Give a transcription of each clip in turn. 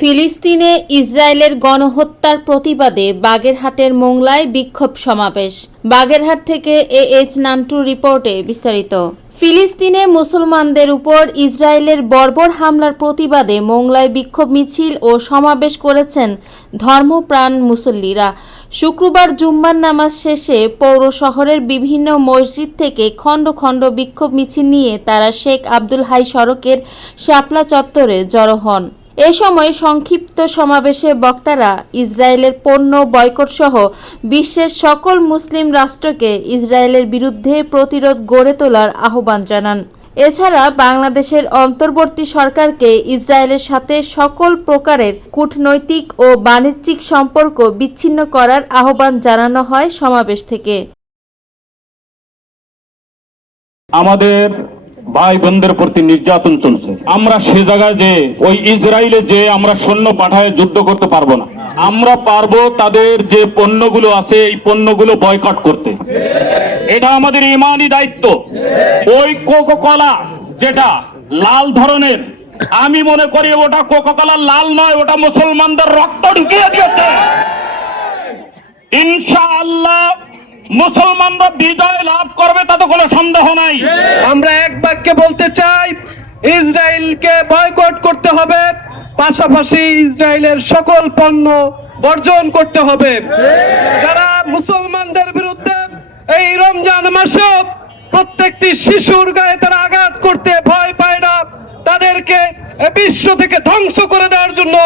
ফিলিস্তিনে ইসরায়েলের গণহত্যার প্রতিবাদে বাগেরহাটের মোংলায় বিক্ষোভ সমাবেশ। বাগেরহাট থেকে এ এইচ নান্টুর রিপোর্টে বিস্তারিত। ফিলিস্তিনে মুসলমানদের উপর ইসরায়েলের বর্বর হামলার প্রতিবাদে মোংলায় বিক্ষোভ মিছিল ও সমাবেশ করেছেন ধর্মপ্রাণ মুসল্লিরা। শুক্রবার জুম্মার নামাজ শেষে পৌর শহরের বিভিন্ন মসজিদ থেকে খণ্ড খণ্ড বিক্ষোভ মিছিল নিয়ে তারা শেখ আব্দুল হাই সড়কের শাপলা চত্বরে জড়ো হন। এ সময় সংক্ষিপ্ত সমাবেশে বক্তারা ইসরায়েলের পণ্য বয়কট সহ বিশ্বের সকল মুসলিম রাষ্ট্রকে ইসরায়েলের বিরুদ্ধে প্রতিরোধ গড়ে তোলার আহ্বান জানান। এছাড়া বাংলাদেশের অন্তর্বর্তী সরকারকে ইসরায়েলের সাথে সকল প্রকারের কূটনৈতিক ও বাণিজ্যিক সম্পর্ক বিচ্ছিন্ন করার আহ্বান জানানো হয় সমাবেশ থেকে। আমাদের ভাই বোনদের প্রতি নির্যাতন চলছে। আমরা সে জায়গায় যে, ওই ইসরায়েলে যে আমরা সৈন্য পাঠায় যুদ্ধ করতে পারব না। আমরা পারব তাদের যে পণ্যগুলো আছে, এই পণ্যগুলো বয়কট করতে। এটা আমাদের ইমানি দায়িত্ব। ওই কোকো কলা যেটা লাল ধরনের, আমি মনে করি ওটা কোকো কলা লাল নয়, ওটা মুসলমানদের রক্ত ঢুকিয়ে দিয়েছে। ইনশাআল্লাহ মুসলমানরা বিজয় লাভ করবে, তাতে কোনো সন্দেহ নাই। আমরা এক বাক্যে বলতে চাই, ইসরায়েলকে বয়কট করতে হবে, পাশাপাশি ইসরায়েলের সকল পণ্য বর্জন করতে হবে। যারা মুসলমানদের বিরুদ্ধে এই রমজান মাসে প্রত্যেকটি শিশুর গায়ে তারা আঘাত করতে ভয় পায় না, তাদেরকে বিশ্ব থেকে ধ্বংস করে দেওয়ার জন্য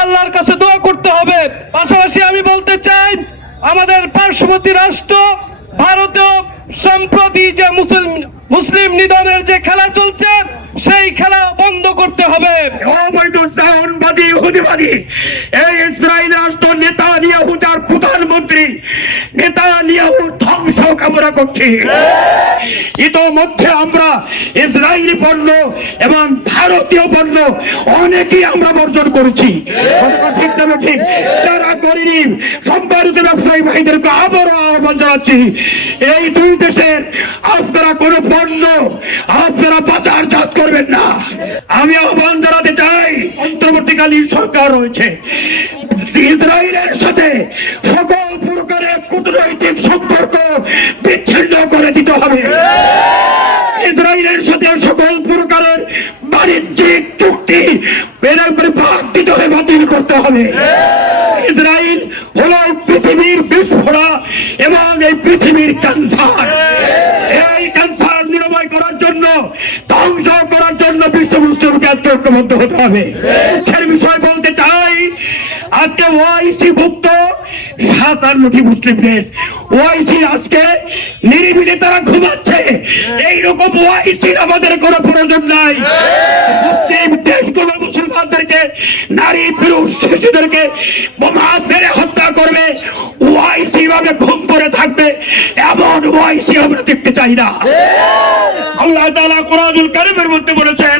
আল্লাহর কাছে দোয়া করতে হবে। পাশাপাশি আমি বলতে চাই আমাদের পার্শ্ববর্তী রাষ্ট্র, ভারতেও সম্প্রতি যে মুসলিম মুসলিম নিধনের যে খেলা চলছে, সেই খেলা বন্ধ করতে হবে। এই ইসরায়েল রাষ্ট্র নেতা নিয়ে তার প্রধানমন্ত্রী নেতা নিয়াহু ধ্বংস কামনা করছি। ইতোমধ্যে আমরা ইসরায়েলি পণ্য এবং ভারতীয় পণ্য অনেকেই আমরা বর্জন করেছি। ঠিক না ঠিক? যারা গরিব সম্পাদিত ব্যবসায়ী ভাইদেরকে আবারও আহ্বান জানাচ্ছি, এই দুই দেশের আপনারা কোনো পণ্য আপনারা বাজারজাত করবেন না। আমি আহ্বান জানাতে চাই, অন্তর্বর্তীকালীন সরকার রয়েছে। ইসরায়েলের সাথে হবে ইসরায়েলের সাথে সকল প্রকারের বাণিজ্যিক চুক্তি দিতে হবে বাতিল করতে হবে। ইসরায়েল হলো পৃথিবীর বিস্ফোরা এবং এই পৃথিবীর ক্যান্সার। এই ক্যান্সার নিরাময় করার জন্য, ধ্বংস করার জন্য বিশ্ব আজকে ঐক্যবদ্ধ হতে হবে। সেই বিষয় বলতে চাই, আজকে ওআইসি ভুক্ত সাতান্নটি মুসলিম দেশ। ওআইসি আজকে নিরিবিলি তারা ঘুমাচ্ছে এইরকম ওয়াইসির আমাদের কোনো প্রয়োজন নাই। মুসলিম দেশগুলো মুসলমানদেরকে নারী পুরুষ শিশুদেরকে বোমা মেরে হত্যা করবে। ওয়াইসি ভাবে ঘুম করে থাকবে। এমন ওয়াইসি আমরা দেখতে চাই না। আল্লাহ তালা কোরআনুল কারীমের মধ্যে বলেছেন